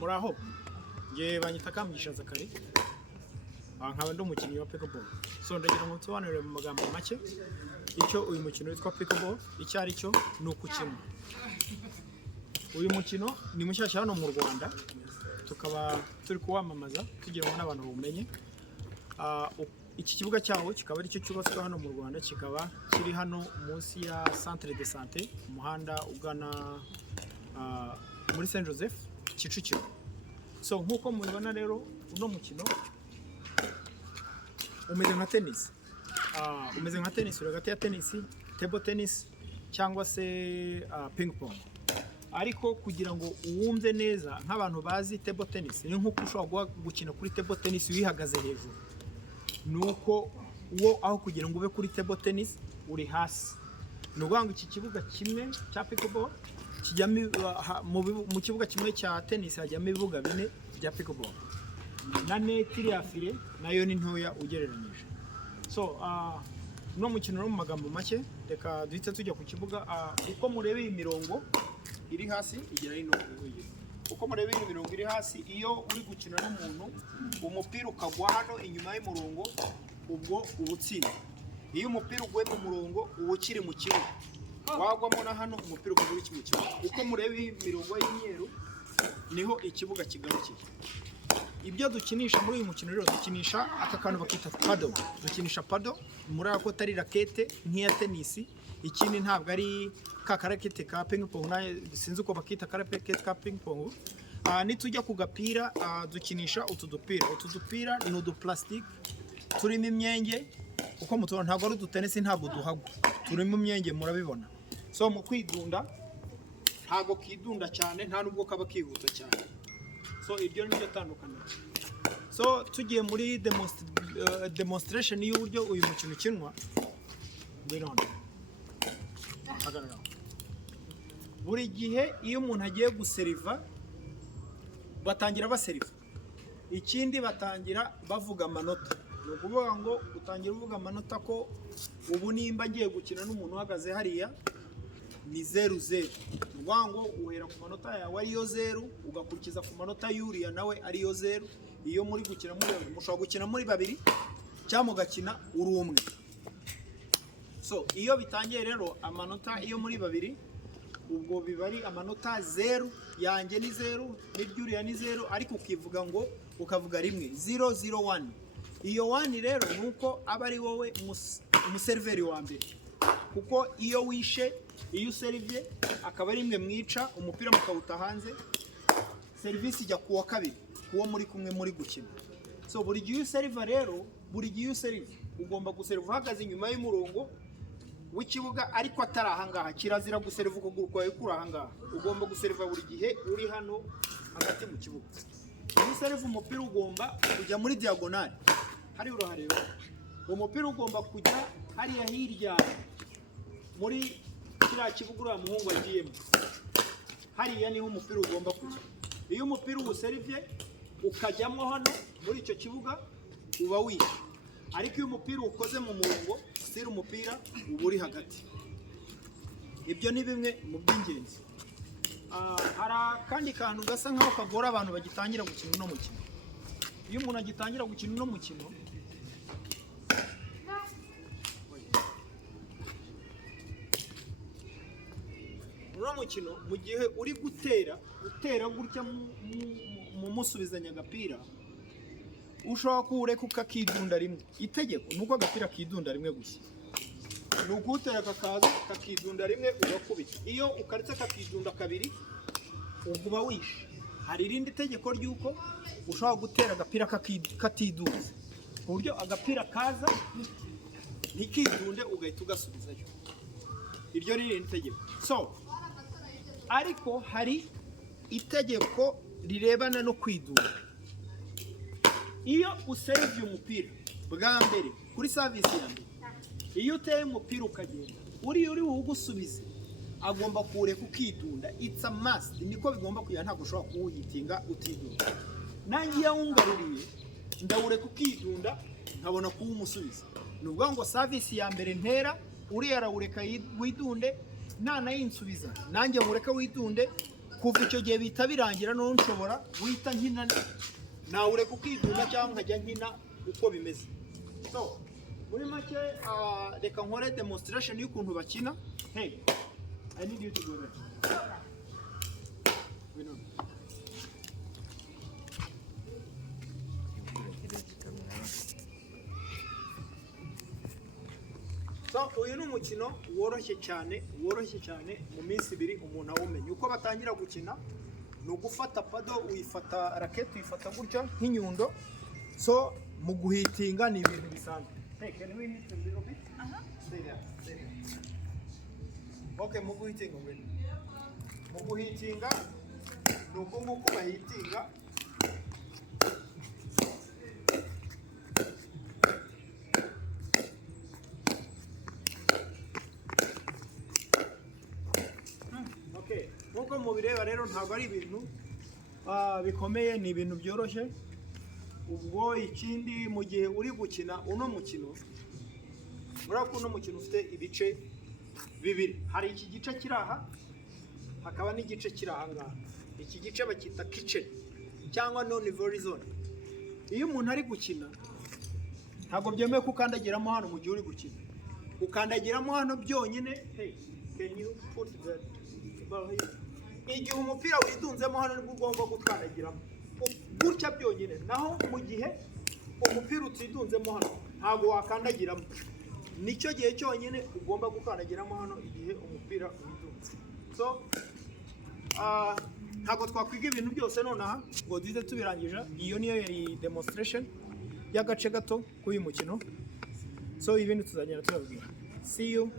Muraho. Nge banyita Kamugisha Zakari. Nkaba ndi umukinnyi wa Pickleball. So ndagira ngo nsobanurire mu magambo make icyo uyu mukino witwa Pickleball icyo ari cyo ni ukukina. Uyu mukino ni mushyashya hano mu Rwanda. Tukaba turi kuwamamaza kugira ngo n'abantu bumenye. Iki kibuga cyaho kikaba ari cyo cyubatswe hano mu Rwanda, kikaba kiri hano munsi ya Centre de Santé, umuhanda ugana muri Saint Joseph Kicukiro. So nkuko mubibona rero uno mukino umeze nka tennis. Umeze nka tennis, uri hagati ya tennis, table tennis cyangwa se ping pong. Ariko kugira ngo uwumve neza nk'abantu bazi table tennis, ni nkuko ushobora gukina kuri table tennis wihagaze hejuru. Nuko uwo aho kugira ngo ube kuri table tennis uri hasi. Nuvuga iki kibuga kimwe cya Pickleball kijyamo mu kibuga kimwe cya tennis hajyamo ibibuga bine bya Pickleball. Na net iri afire nayo ni ntoya ugereranyije. So no mukino no mu magambo make, reka duhita tujya ku kibuga. Uko murebe imirongo iri hasi igera hino ugiye. Uko murebe imirongo iri hasi, iyo uri gukina n'umuntu umupira ukagwa hano inyuma y'umurongo, ubwo ubutsinda. Iyo umupira uguye mu murongo uba ukiri mu kibuga, wagwamo na hano umupira ukagwa uri mu kibuga. Uko murebe imirongo y'imyeru niho ikibuga kigarukiye. Ibyo dukinisha muri uyu mukino rero, dukinisha aka kantu bakita paddle. Dukinisha paddle muri ako tari rakete nk'iya tennis. Ikindi ntabwo ari ka karakete ka ping pong, sinzi uko bakita karakete ka ping pong. Nitujya ku gapira dukinisha utu dupira ni udu plastic turimo imyenge. Uko mutubona ntabwo ari udutenesi, ntabwo duhagwa, turimo imyenge murabibona. So mu kwidunda ntabwo kidunda cyane, nta nubwo kaba kihuta cyane. So ibyo ni byo tandukaniro. So tugiye muri demonstration y'uburyo uyu mukino ukinwa. Buri gihe iyo umuntu agiye guseriva batangira baseriva. Ikindi batangira bavuga amanota. Ni ukuvuga ngo utangira uvuga amanota ko ubu nimba ngiye gukina n'umuntu uhagaze hariya ni 0-0. Nuvuga ngo uhera ku manota yawe ariyo 0 ugakurikiza ku manota y'uriya nawe ariyo 0. Iyo muri gukina muri babiri, mushobora gukina muri babiri cyangwa mugakina uri umwe. So iyo bitangiye rero amanota iyo muri babiri, ubwo bibari amanota 0, yanjye ni 0, n'iryuriya ni 0, ariko ukivuga ngo ukavuga rimwe 0-0-1. Iyo 1 rero nuko aba ari wowe umuserveri wa mbere, kuko iyo wishe, iyo userivye akaba ari imwe mwica umupira mukawuta hanze, service ijya kuwa kabiri kuwo muri kumwe muri gukina. So buri gihe useriva rero, buri gihe useriva ugomba guseriva uhagaze inyuma y'umurongo w'ikibuga, ariko atari ahangaha. Kirazira guseriva ukuguru kwawe kuri ahangaha. Ugomba guseriva buri gihe uri hano hagati mu kibuga. Iyo useriva umupira ugomba kujya muri diagonal, hari uruhareba. Umupira ugomba kujya hariya hirya muri kiriya kibuga uriya muhungu agiyemo, hariya niho umupira ugomba kujya. Iyo umupira uwuserivye ukajyamo hano muri icyo kibuga uba wishe. Ariko iyo umupira ukoze mu murongo, sira umupira uba uri hagati. Ibyo ni bimwe mu by'ingenzi. Hari akandi kantu gasa nkaho kagora abantu bagitangira gukina uno mukino. Iyo umuntu agitangira gukina uno mukino, mu gihe uri gutera gutya mu musubizanya agapira, ushobora kuwureka ukakidunda rimwe. Itegeko nuko agapira kidunda rimwe gusa. Ni ukutera kakaza kakidunda rimwe ugakubita. Iyo ukaritse kakidunda kabiri uba wishe. Hari irindi tegeko ry'uko ushobora gutera agapira katidunze, ku buryo agapira kaza ntikidunde ugahita ugasubizayo. Iryo ni irindi tegeko. So ariko hari itegeko rirebana no kwidunda. Iyo userivye umupira bwa mbere kuri service ya mbere, iyo uteye umupira ukagenda uri ugusubize, agomba kureka ukidunda. It's a must. Niko bigomba kuya, ntabwo ushobora kuwuhitinga utidunda. Nanjye yawungaruriye ndawureka ukidunda nkabona kuwumusubiza. Nuvuga ngo service ya mbere ntera uri yarawureka widunde, nana yinsubiza nanjye mureka widunde kuva icyo gihe bita birangira none nshobora guhita nkina nawe ureka ukidunda cyangwa nkajya nkina uko bimeze. So muri make reka nkore demonstration y'ukuntu bakina. Hey, I need you to go there. So uyu ni umukino woroshye cyane mu minsi 2 umuntu awumenye. Uko batangira gukina ni ugufata pado, uyifata racket, uyifata gutya nk'inyundo. So mu guhitinga ni ibintu bisanzwe. Hey, can we hit a little bit? Stay there. Okay, mu guhitinga ngwino. Mu guhitinga ni uko nguko bahitinga. Nkuko mubireba rero ntabwo ari ibintu bikomeye, ni ibintu byoroshye. Ubwo ikindi mu gihe uri gukina uno mukino, urako uno mukino ufite ibice bibiri. Hari iki gice kiri aha, hakaba n'igice kiri aha ngaha. Iki gice bakita kitchen cyangwa non-volley zone. Iyo umuntu ari gukina ntabwo byemewe kukandagiramo hano mu gihe uri gukina. Ukandagiramo hano byonyine. Hey, can you put that? Igihe umupira widunzemo hano nibwo ugomba gukandagiramo gutya byonyine, naho mu gihe umupira utidunzemo hano ntabwo wakandagiramo. Nicyo gihe cyonyine ugomba gukandagiramo hano igihe umupira widunze. So ntabwo twakwiga ibintu byose nonaha ngo duhite tubirangije. Iyo niyo yari demonstration y'agace gato k'uyu mukino. So ibindi tuzagenda tubabwira. See you.